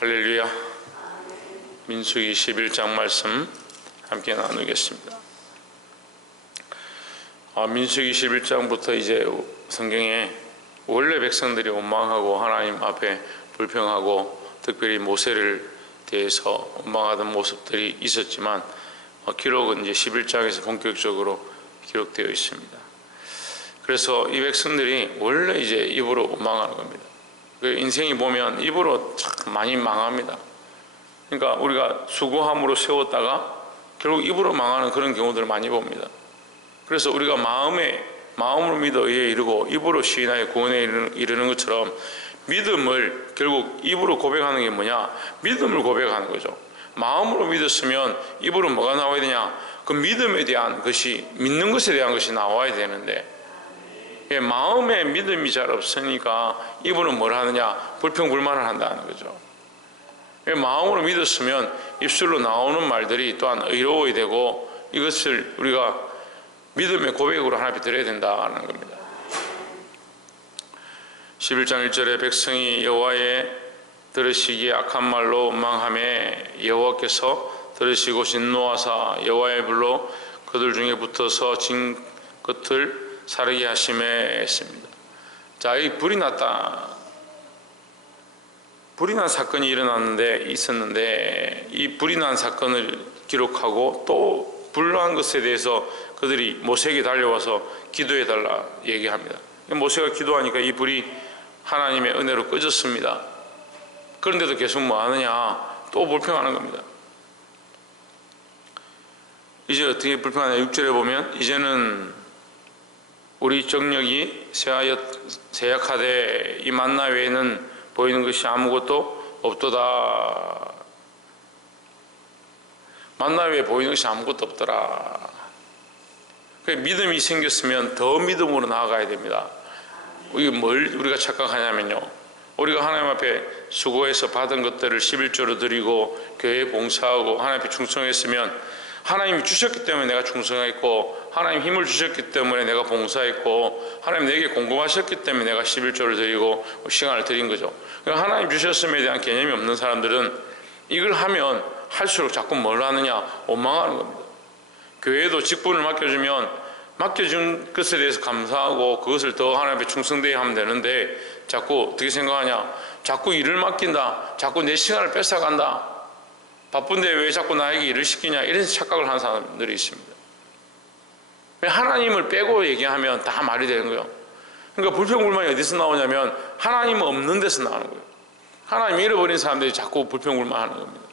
할렐루야. 민수기 11장 말씀 함께 나누겠습니다. 민수기 11장부터 이제 성경에 원래 백성들이 원망하고 하나님 앞에 불평하고 특별히 모세를 대해서 원망하던 모습들이 있었지만 기록은 이제 11장에서 본격적으로 기록되어 있습니다. 그래서 이 백성들이 원래 이제 입으로 원망하는 겁니다. 인생이 보면 입으로 참 많이 망합니다. 그러니까 우리가 수고함으로 세웠다가 결국 입으로 망하는 그런 경우들을 많이 봅니다. 그래서 우리가 마음으로 믿어 의에 이르고 입으로 시인하여 구원에 이르는 것처럼 믿음을 결국 입으로 고백하는 게 뭐냐? 믿음을 고백하는 거죠. 마음으로 믿었으면 입으로 뭐가 나와야 되냐? 그 믿음에 대한 것이, 믿는 것에 대한 것이 나와야 되는데 마음에 믿음이 잘 없으니까 입으로 뭘 하느냐? 불평불만을 한다는 거죠. 마음으로 믿었으면 입술로 나오는 말들이 또한 의로워야 되고 이것을 우리가 믿음의 고백으로 하나님 앞에 드려야 된다는 겁니다. 11장 1절에 백성이 여호와의 들으시기에 악한 말로 원망하매 여호와께서 들으시고 진노하사 여호와의 불로 그들 중에 붙어서 진 끝을 사르게 하심에 했습니다. 자, 이 불이 났다. 불이 난 사건이 있었는데 이 불이 난 사건을 기록하고 또 불난 것에 대해서 그들이 모세에게 달려와서 기도해 달라 얘기합니다. 모세가 기도하니까 이 불이 하나님의 은혜로 꺼졌습니다. 그런데도 계속 뭐 하느냐? 또 불평하는 겁니다. 이제 어떻게 불평하냐? 6절에 보면 이제는 우리 정력이 쇠약하되 이 만나 외에는 보이는 것이 아무것도 없도다. 만나 외에 보이는 것이 아무것도 없더라. 믿음이 생겼으면 더 믿음으로 나아가야 됩니다. 이게 뭘 우리가 착각하냐면요, 우리가 하나님 앞에 수고해서 받은 것들을 11조로 드리고 교회에 봉사하고 하나님 앞에 충성했으면 하나님이 주셨기 때문에 내가 충성했고 하나님 힘을 주셨기 때문에 내가 봉사했고 하나님 내게 공급하셨기 때문에 내가 11조를 드리고 시간을 드린 거죠. 그러니까 하나님 주셨음에 대한 개념이 없는 사람들은 이걸 하면 할수록 자꾸 뭘 하느냐? 원망하는 겁니다. 교회도 직분을 맡겨준 것에 대해서 감사하고 그것을 더 하나님 앞에 충성되게 하면 되는데 자꾸 어떻게 생각하냐? 자꾸 일을 맡긴다. 자꾸 내 시간을 뺏어간다. 바쁜데 왜 자꾸 나에게 일을 시키냐? 이런 착각을 하는 사람들이 있습니다. 하나님을 빼고 얘기하면 다 말이 되는 거예요. 그러니까 불평불만이 어디서 나오냐면 하나님은 없는 데서 나오는 거예요. 하나님 잃어버린 사람들이 자꾸 불평불만하는 겁니다.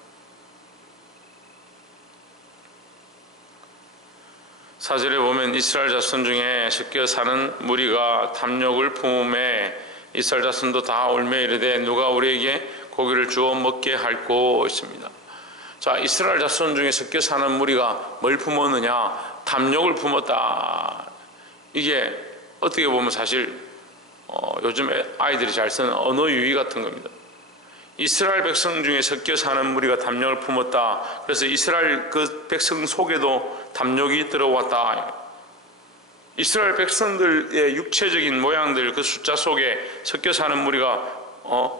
사절에 보면 이스라엘 자손 중에 섞여 사는 무리가 탐욕을 품음에 이스라엘 자손도 다 울며 이르되 누가 우리에게 고기를 주어 먹게 할꼬 있습니다. 자, 이스라엘 자손 중에 섞여 사는 무리가 뭘 품었느냐? 탐욕을 품었다. 이게 어떻게 보면 사실 요즘 아이들이 잘 쓰는 언어 유희 같은 겁니다. 이스라엘 백성 중에 섞여 사는 무리가 탐욕을 품었다. 그래서 이스라엘 그 백성 속에도 탐욕이 들어왔다. 이스라엘 백성들의 육체적인 모양들 그 숫자 속에 섞여 사는 무리가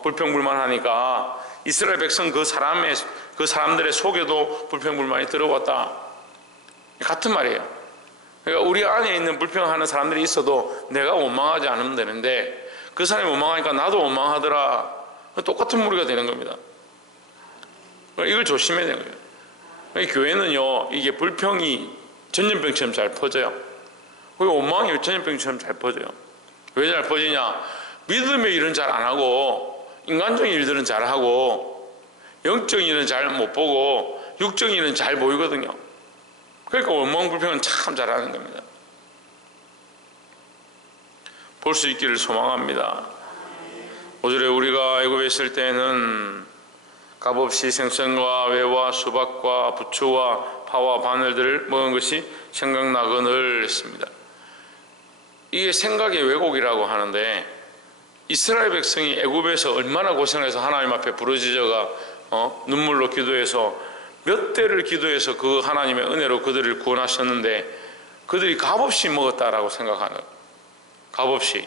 불평불만하니까 이스라엘 백성 그 사람들의 속에도 불평불만이 들어왔다. 같은 말이에요. 그러니까 우리 안에 있는 불평하는 사람들이 있어도 내가 원망하지 않으면 되는데 그 사람이 원망하니까 나도 원망하더라. 똑같은 무리가 되는 겁니다. 이걸 조심해야 되는 거예요. 교회는요, 이게 불평이 전염병처럼 잘 퍼져요. 원망이 전염병처럼 잘 퍼져요. 왜 잘 퍼지냐? 믿음의 일은 잘 안 하고 인간적인 일들은 잘 하고 영적인 일은 잘 못 보고 육적인 일은 잘 보이거든요. 그러니까 원망 불평은 참 잘하는 겁니다. 볼 수 있기를 소망합니다. 5절에 우리가 애굽에 있을 때에는 값없이 생선과 외와 수박과 부추와 파와 바늘들을 먹은 것이 생각나거늘 했습니다. 이게 생각의 왜곡이라고 하는데 이스라엘 백성이 애굽에서 얼마나 고생해서 하나님 앞에 부르짖어가 눈물로 기도해서 몇 대를 기도해서 그 하나님의 은혜로 그들을 구원하셨는데 그들이 값없이 먹었다라고 생각하는, 값없이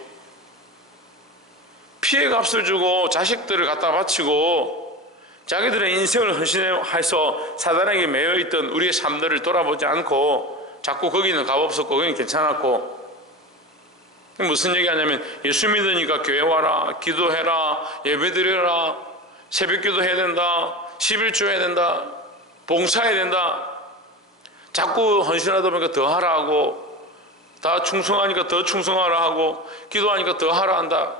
피해 값을 주고 자식들을 갖다 바치고 자기들의 인생을 헌신해서 사단에게 매여있던 우리의 삶들을 돌아보지 않고 자꾸 거기는 값없었고 거기는 괜찮았고, 무슨 얘기하냐면 예수 믿으니까 교회 와라, 기도해라, 예배드려라, 새벽기도 해야 된다, 11조 해야 된다, 봉사해야 된다, 자꾸 헌신하다 보니까 더 하라 하고, 다 충성하니까 더 충성하라 하고, 기도하니까 더 하라 한다.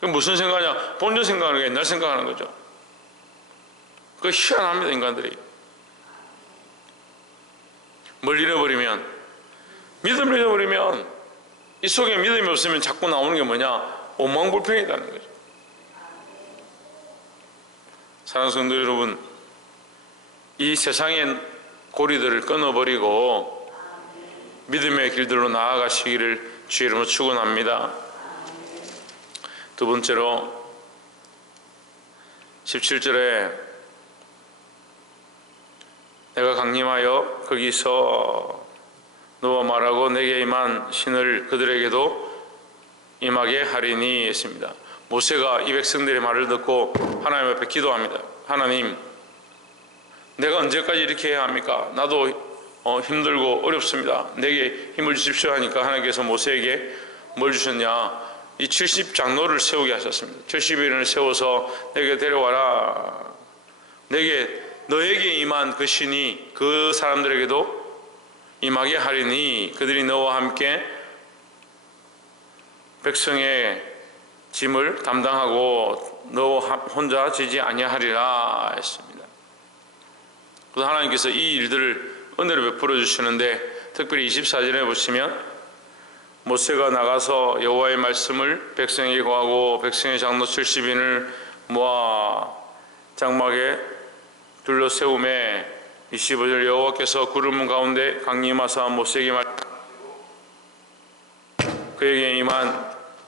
그게 무슨 생각이냐? 본전 생각하는 게 옛날 생각하는 거죠. 그거 희한합니다, 인간들이. 뭘 잃어버리면, 믿음을 잃어버리면, 이 속에 믿음이 없으면 자꾸 나오는 게 뭐냐? 오망불평이라는 거죠. 사랑하는 성도 여러분, 이 세상의 고리들을 끊어버리고 믿음의 길들로 나아가시기를 주의 이름으로 축원합니다. 두 번째로 17절에 내가 강림하여 거기서 너와 말하고 내게 임한 신을 그들에게도 임하게 하리니 했습니다. 모세가 이 백성들의 말을 듣고 하나님 앞에 기도합니다. 하나님, 내가 언제까지 이렇게 해야 합니까? 나도 힘들고 어렵습니다. 내게 힘을 주십시오 하니까 하나님께서 모세에게 뭘 주셨냐? 이 70장로를 세우게 하셨습니다. 70인을 세워서 내게 데려와라. 너에게 임한 그 신이 그 사람들에게도 임하게 하리니 그들이 너와 함께 백성의 짐을 담당하고 너 혼자 지지 아니하리라 했습니다. 그래서 하나님께서 이 일들을 은혜로 베풀어 주시는데, 특별히 24절에 보시면 모세가 나가서 여호와의 말씀을 백성에게 고하고 백성의 장로 70인을 모아 장막에 둘러 세우매 25절 여호와께서 구름 가운데 강림하사 모세에게 그에게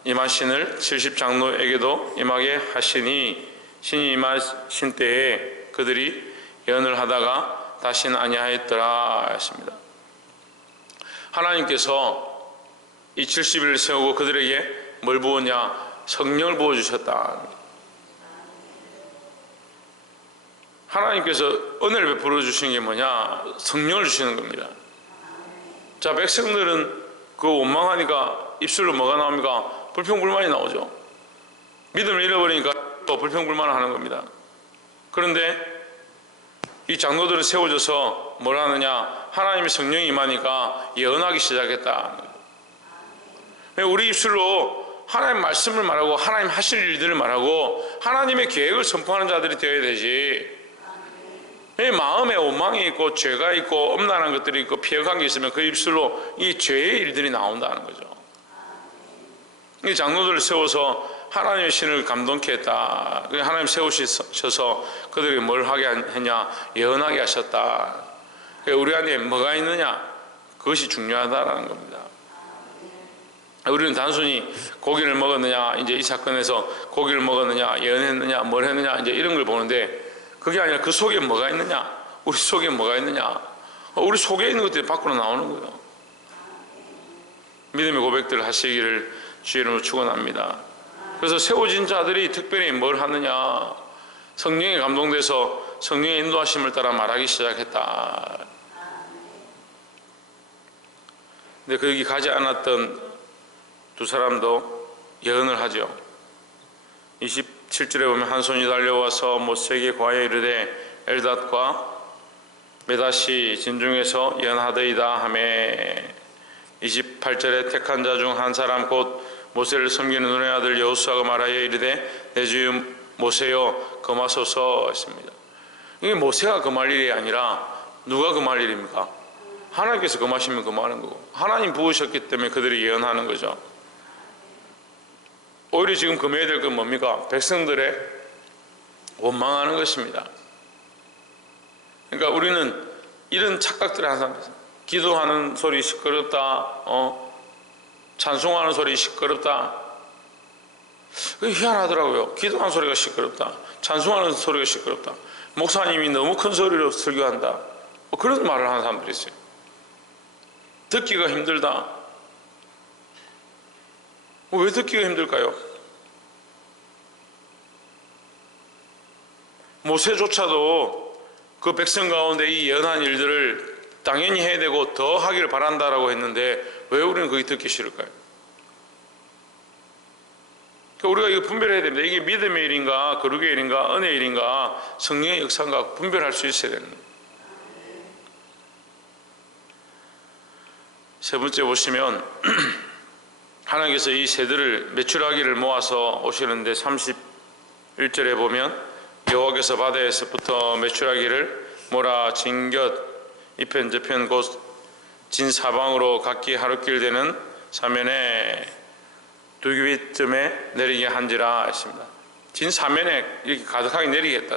임한 신을 70장로에게도 임하게 하시니 신이 임하신 때에 그들이 예언을 하다가 다시는 아니하였더라 했습니다. 하나님께서 이 70일을 세우고 그들에게 뭘 부었냐? 성령을 부어주셨다. 하나님께서 은혜를 베풀어 주신 게 뭐냐? 성령을 주시는 겁니다. 자, 백성들은 그 원망하니까 입술로 뭐가 나옵니까? 불평불만이 나오죠. 믿음을 잃어버리니까 또 불평불만을 하는 겁니다. 그런데 이 장로들은 세워져서 뭘 하느냐? 하나님의 성령이 임하니까 예언하기 시작했다. 우리 입술로 하나님 말씀을 말하고 하나님 하실 일들을 말하고 하나님의 계획을 선포하는 자들이 되어야 되지. 마음에 원망이 있고 죄가 있고 엄란한 것들이 있고 피역한 게 있으면 그 입술로 이 죄의 일들이 나온다는 거죠. 이 장로들을 세워서 하나님의 신을 감동케 했다. 하나님 세우셔서 그들에게 뭘 하게 했냐? 예언하게 하셨다. 우리 안에 뭐가 있느냐? 그것이 중요하다는 겁니다. 우리는 단순히 고기를 먹었느냐, 이제 이 사건에서 고기를 먹었느냐, 예언했느냐, 뭘 했느냐, 이제 이런 걸 보는데 그게 아니라 그 속에 뭐가 있느냐? 우리 속에 뭐가 있느냐? 우리 속에 있는 것들이 밖으로 나오는 거예요. 믿음의 고백들을 하시기를 주의 이름으로 축원합니다. 그래서 세워진 자들이 특별히 뭘 하느냐? 성령에 감동돼서 성령의 인도하심을 따라 말하기 시작했다. 근데 거기 가지 않았던 두 사람도 예언을 하죠. 27절에 보면 한 손이 달려와서 모세에게 고하여 이르되 엘닷과 메다시 진중에서 예언하더이다 하매 28절에 택한 자 중 한 사람 곧 모세를 섬기는 눈의 아들 여호수아가 말하여 이르되 내 주 모세여 금하소서 했습니다. 이게 모세가 금할 일이 아니라 누가 금할 일입니까? 하나님께서 금하시면 금하는 거고 하나님 부으셨기 때문에 그들이 예언하는 거죠. 오히려 지금 금해야 될 건 뭡니까? 백성들의 원망하는 것입니다. 그러니까 우리는 이런 착각들을 항상 기도하는 소리 시끄럽다, 찬송하는 소리 시끄럽다. 그게 희한하더라고요. 기도하는 소리가 시끄럽다, 찬송하는 소리가 시끄럽다, 목사님이 너무 큰 소리로 설교한다, 그런 말을 하는 사람들이 있어요. 듣기가 힘들다. 왜 듣기가 힘들까요? 모세조차도 그 백성 가운데 이 연한 일들을 당연히 해야 되고 더 하기를 바란다라고 했는데 왜 우리는 그게 듣기 싫을까요? 그러니까 우리가 이거 분별해야 됩니다. 이게 믿음의 일인가 거룩의 일인가 은혜의 일인가 성령의 역사인가 분별할 수 있어야 되는 거예요. 세 번째 보시면 하나님께서 이 세들을 메추라기를 모아서 오시는데 31절에 보면 여호와께서 바다에서부터 메추라기를 몰아 진곁 이편 저편 곧 진사방으로 각기 하루길 되는 사면에 두 규빗쯤에 내리게 한지라 했습니다. 진사면에 이렇게 가득하게 내리겠다.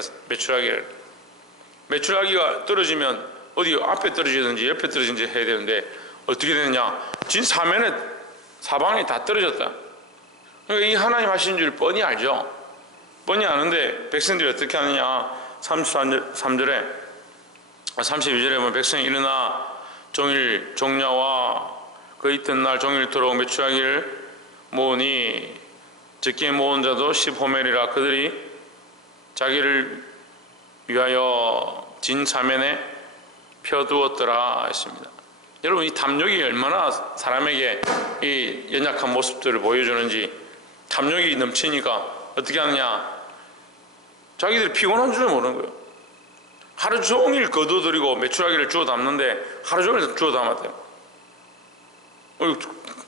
메추라기가 떨어지면 어디 앞에 떨어지든지 옆에 떨어지든지 해야 되는데 어떻게 되느냐? 진사면에 사방이 다 떨어졌다. 그러니까 이 하나님 하신 줄 뻔히 알죠. 뻔히 아는데 백성들이 어떻게 하느냐? 32절에 보면 백성이 일어나 종일 종야와 그 이튿날 종일토록 메추라기를 모으니 적게 모은 자도 10호멜이라 그들이 자기를 위하여 진사면에 펴두었더라 했습니다. 여러분 이 탐욕이 얼마나 사람에게 이 연약한 모습들을 보여주는지 탐욕이 넘치니까 어떻게 하느냐? 자기들이 피곤한 줄을 모르는 거예요. 하루 종일 거둬들이고 메추라기를 주워 담는데 하루 종일 주워 담았대요.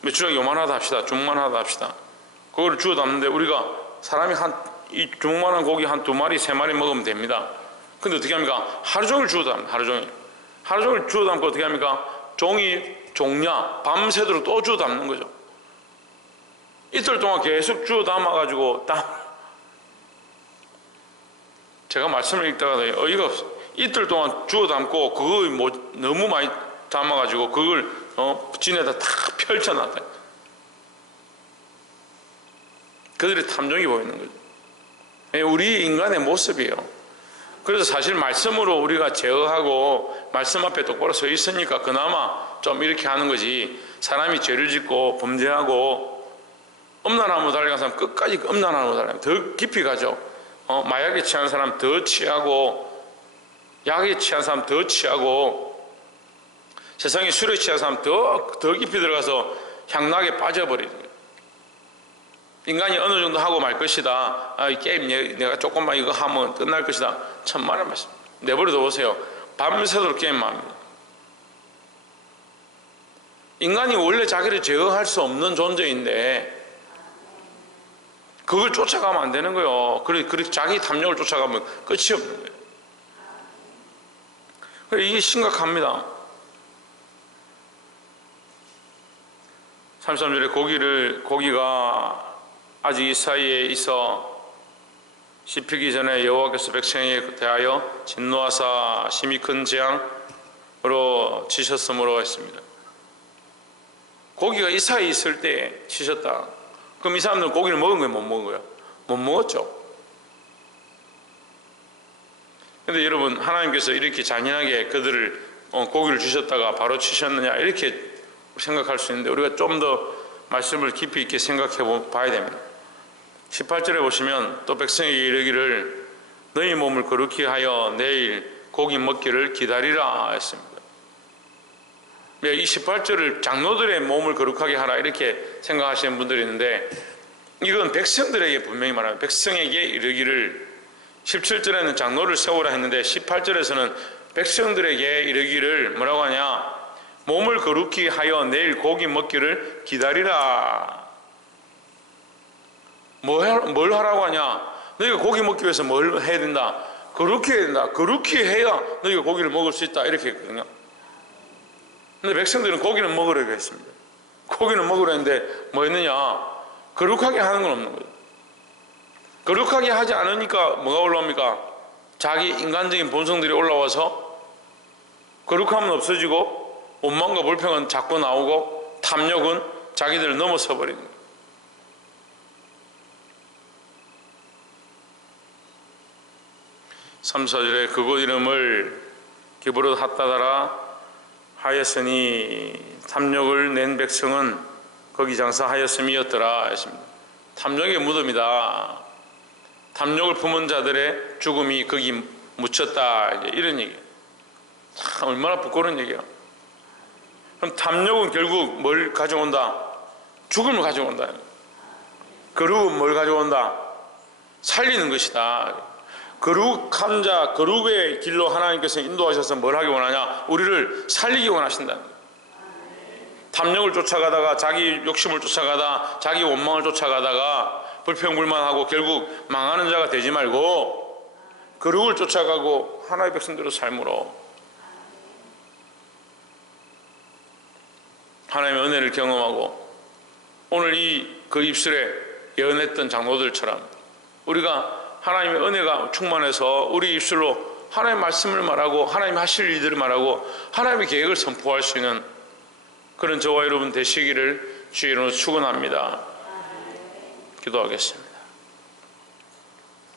메추라기 요만하다 합시다. 주먹만하다 합시다. 그거를 주워 담는데 우리가 사람이 이 주먹만한 고기 한 2마리 3마리 먹으면 됩니다. 근데 어떻게 합니까? 하루 종일 주워 담습니다. 하루 종일 주워 담고 어떻게 합니까? 종야 밤새도록 또 주워 담는 거죠. 이틀 동안 계속 주워 담아가지고 제가 말씀을 읽다가 어이가 없어요. 이틀 동안 주워 담고 그거 너무 많이 담아가지고 그걸 진에다 다 펼쳐놨다. 그들의 탐욕이 보이는 거죠. 우리 인간의 모습이에요. 그래서 사실 말씀으로 우리가 제어하고 말씀 앞에 똑바로 서 있으니까 그나마 좀 이렇게 하는 거지. 사람이 죄를 짓고 범죄하고 음란함으로 달려간 사람 끝까지 음란함으로 달려가면 더 깊이 가죠. 마약에 취한 사람 더 취하고 약에 취한 사람 더 취하고 세상에 술에 취한 사람 더 깊이 들어가서 향락에 빠져버리는 거예요. 인간이 어느 정도 하고 말 것이다. 이 게임 내가 조금만 이거 하면 끝날 것이다. 천만의 말씀. 내버려둬 보세요. 밤새도록 게임만 합니다. 인간이 원래 자기를 제어할 수 없는 존재인데 그걸 쫓아가면 안 되는 거예요. 그렇게 자기 탐욕을 쫓아가면 끝이 없는 거예요. 이게 심각합니다. 33절에 고기가 아직 이 사이에 있어 씹히기 전에 여호와께서 백성에게 대하여 진노하사 심히 큰 재앙으로 치셨으므로 했습니다. 고기가 이 사이에 있을 때 치셨다. 그럼 이 사람들은 고기를 먹은 거예요? 못 먹은 거예요? 못 먹었죠. 근데 여러분 하나님께서 이렇게 잔인하게 그들을 고기를 주셨다가 바로 치셨느냐 이렇게 생각할 수 있는데 우리가 좀 더 말씀을 깊이 있게 생각해 봐야 됩니다. 18절에 보시면 또 백성에게 이르기를 너희 몸을 거룩히 하여 내일 고기 먹기를 기다리라 했습니다. 이 18절을 장로들의 몸을 거룩하게 하라 이렇게 생각하시는 분들이 있는데 이건 백성들에게 분명히 말합니다. 백성에게 이르기를 17절에는 장로를 세우라 했는데 18절에서는 백성들에게 이르기를 뭐라고 하냐? 몸을 거룩히 하여 내일 고기 먹기를 기다리라. 뭘 하라고 하냐? 너희가 고기 먹기 위해서 뭘 해야 된다? 거룩히 해야 된다. 거룩히 해야 너희가 고기를 먹을 수 있다. 이렇게 했거든요. 근데 백성들은 고기는 먹으려고 했습니다. 고기는 먹으려 했는데 뭐 했느냐? 거룩하게 하는 건 없는 거죠. 거룩하게 하지 않으니까 뭐가 올라옵니까? 자기 인간적인 본성들이 올라와서 거룩함은 없어지고 원망과 불평은 자꾸 나오고 탐욕은 자기들을 넘어서 버리는 거예요. (3, 4절에) 그곳 이름을 기브롯 핫다다라 하였으니 탐욕을 낸 백성은 거기 장사하였음이었더라 했습니다. 탐욕의 무덤이다. 탐욕을 품은 자들의 죽음이 거기 묻혔다. 이제 이런 얘기예요. 참 얼마나 부끄러운 얘기야. 그럼 탐욕은 결국 뭘 가져온다? 죽음을 가져온다. 거룩은 뭘 가져온다? 살리는 것이다. 거룩한 자, 거룩의 길로 하나님께서 인도하셔서 뭘 하기 원하냐? 우리를 살리기 원하신다. 탐욕을 쫓아가다가 자기 욕심을 쫓아가다 자기 원망을 쫓아가다가 불평불만하고 결국 망하는 자가 되지 말고 거룩을 쫓아가고 하나님의 백성대로 삶으로 하나님의 은혜를 경험하고 오늘 그 입술에 예언했던 장로들처럼 우리가 하나님의 은혜가 충만해서 우리 입술로 하나님의 말씀을 말하고 하나님 하실 일들을 말하고 하나님의 계획을 선포할 수 있는 그런 저와 여러분 되시기를 주의 이름으로 축원합니다. 기도하겠습니다.